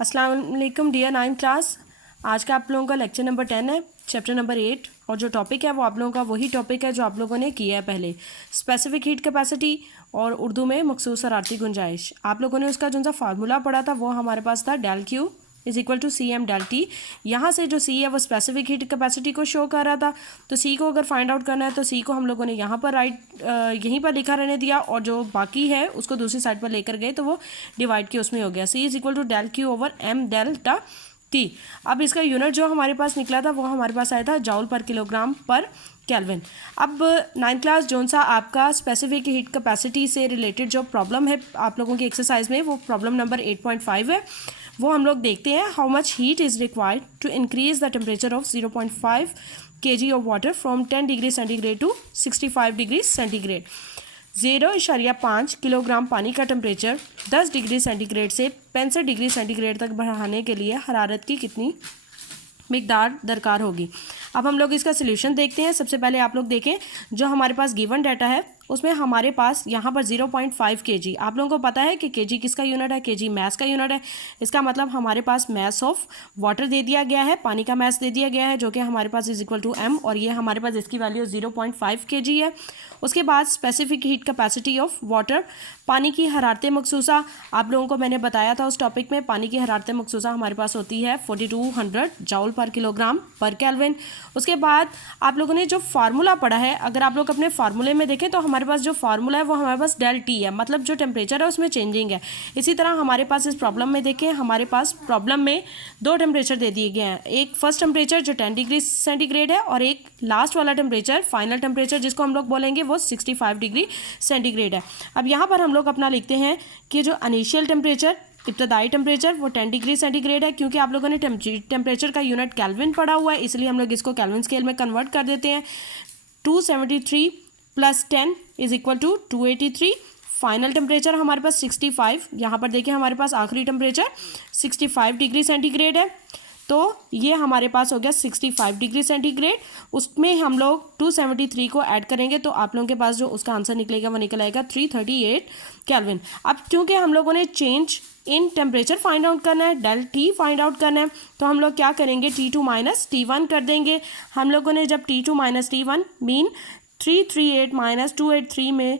अस्सलाम वालेकुम dear 9th class. आज का आप लोगों का लेक्चर नंबर 10 है, चैप्टर नंबर 8। और जो टॉपिक है वो आप लोगों का वही टॉपिक है जो आप लोगों ने किया है पहले, स्पेसिफिक हीट कैपेसिटी और उर्दू में मखसूस हरारती गुंजाइश। आप लोगों ने उसका जो सा फार्मूला पढ़ा था वो हमारे पास था del Q is equal to C M del T. यहाँ से जो सी है वो स्पेसिफिक हीट कैपेसिटी को शो कर रहा था, तो सी को अगर फाइंड आउट करना है तो सी को हम लोगों ने यहाँ पर यहीं पर लिखा रहने दिया, और जो बाकी है उसको दूसरी साइड पर लेकर गए तो वो डिवाइड के उसमें हो गया। C is equal to del Q over M delta T. अब इसका यूनिट जो हमारे पास निकला था वो हमारे पास आया था जॉल पर किलोग्राम पर केल्विन। अब 9th क्लास जोन सा आपका स्पेसिफिक हीट कैपेसिटी से रिलेटेड जो प्रॉब्लम है आप लोगों की एक्सरसाइज में, वो प्रॉब्लम नंबर 8.5 है। वो हम लोग देखते हैं, how much heat is required to increase the temperature of 0.5 kg of water from 10 degree centigrade to 65 degree centigrade. 0.5 kilogram पानी का टेम्परेचर 10 डिग्री सेंटीग्रेड से 65 डिग्री सेंटीग्रेड तक बढ़ाने के लिए हरारत की कितनी मिकदार दरकार होगी। अब हम लोग इसका सोल्यूशन देखते हैं। सबसे पहले आप लोग देखें, जो हमारे पास गिवन डाटा है उसमें हमारे पास यहाँ पर 0.5 kg, आप लोगों को पता है कि kg किसका यूनिट है, kg मैस का यूनिट है। इसका मतलब हमारे पास मैस ऑफ वाटर दे दिया गया है, पानी का मैस दे दिया गया है, जो कि हमारे पास इज इक्वल टू m, और ये हमारे पास इसकी वैल्यू 0.5 kg है। उसके बाद specific heat capacity of water, पानी की हरारत मखसूसा, आप लोगों को मैंने बताया था उस टॉपिक में, पानी की हरारत मखसूसा हमारे पास होती है 4200 जॉल पर किलोग्राम पर केल्विन। उसके बाद आप लोगों ने जो फार्मूला पढ़ा है, अगर आप लोग अपने फार्मूले में देखें तो हमारे पास जो फार्मूला है वो हमारे पास डेल टी है, मतलब जो टेम्परेचर है उसमें चेंजिंग है। इसी तरह हमारे पास इस प्रॉब्लम में देखें, हमारे पास प्रॉब्लम में दो टेम्परेचर दे दिए गए हैं, एक फर्स्ट टेम्परेचर जो 10 डिग्री सेंटीग्रेड है, और एक लास्ट वाला टेम्परेचर, फाइनल टेम्परेचर जिसको हम लोग बोलेंगे वो 65 डिग्री सेंटीग्रेड है। अब यहाँ पर हम लोग अपना लिखते हैं कि जो इनिशियल टेम्परेचर, इब्तदाई टेम्परेचर वो 10 डिग्री सेंटीग्रेड है, क्योंकि आप लोगों ने टेम्परेचर का यूनिट केल्विन पढ़ा हुआ है, इसलिए हम लोग इसको केल्विन स्केल में कन्वर्ट कर देते हैं। 273 plus 10 is equal to 283। Final temperature हमारे पास 65, यहाँ पर देखिए हमारे पास आखिरी टेम्परेचर 65 डिग्री सेंटीग्रेड है, तो ये हमारे पास हो गया 65 डिग्री सेंटीग्रेड। उसमें हम लोग 273 को ऐड करेंगे तो आप लोगों के पास जो उसका आंसर निकलेगा वो निकल आएगा 338 केल्विन। अब क्योंकि हम लोगों ने change in temperature find out करना है, डेल टी फाइंड आउट करना है, तो हम लोग क्या करेंगे, T2 माइनस T1 कर देंगे। हम लोगों ने जब T2 minus T1 mean 338 minus 283 में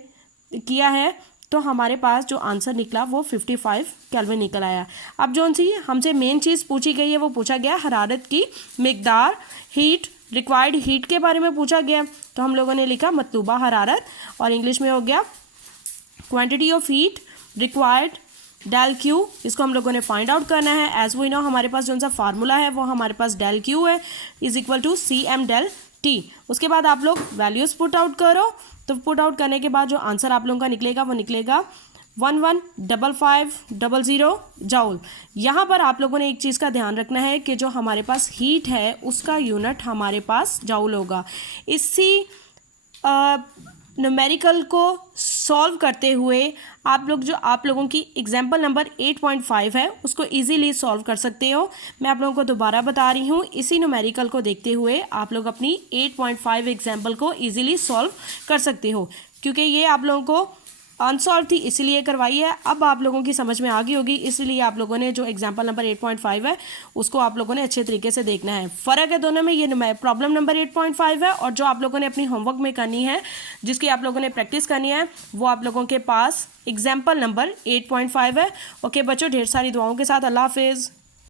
किया है तो हमारे पास जो आंसर निकला वो 55 केल्विन निकल आया। अब जो सी हमसे मेन चीज़ पूछी गई है वो पूछा गया हरारत की मिकदार, हीट रिक्वायर्ड हीट के बारे में पूछा गया, तो हम लोगों ने लिखा मतलूबा हरारत, और इंग्लिश में हो गया quantity of heat required del Q. इसको हम लोगों ने फाइंड आउट करना है। एज वी नो हमारे पास जो सा फार्मूला है वो हमारे पास डेल क्यू है is equal to C M del T. उसके बाद आप लोग वैल्यूज़ पुट आउट करो, तो पुट आउट करने के बाद जो आंसर आप लोगों का निकलेगा वो निकलेगा 115500 जॉल। यहाँ पर आप लोगों ने एक चीज़ का ध्यान रखना है कि जो हमारे पास हीट है उसका यूनिट हमारे पास जॉल होगा। इसी न्यूमेरिकल को सॉल्व करते हुए आप लोगों की एग्जाम्पल नंबर 8.5 है उसको इजीली सॉल्व कर सकते हो। मैं आप लोगों को दोबारा बता रही हूँ, इसी न्यूमेरिकल को देखते हुए आप लोग अपनी 8.5 एग्जाम्पल को इजीली सॉल्व कर सकते हो, क्योंकि ये आप लोगों को अनसॉल्व थी इसलिए करवाई है। अब आप लोगों की समझ में आ गई होगी, इसलिए आप लोगों ने जो एग्जाम्पल नंबर 8.5 है उसको आप लोगों ने अच्छे तरीके से देखना है। फ़र्क है दोनों में, ये प्रॉब्लम नंबर 8.5 है, और जो आप लोगों ने अपनी होमवर्क में करनी है, जिसकी आप लोगों ने प्रैक्टिस करनी है, वो आप लोगों के पास एग्जाम्पल नंबर 8.5 है। ओके बच्चों, ढेर सारी दुआओं के साथ अल्लाह हाफिज़।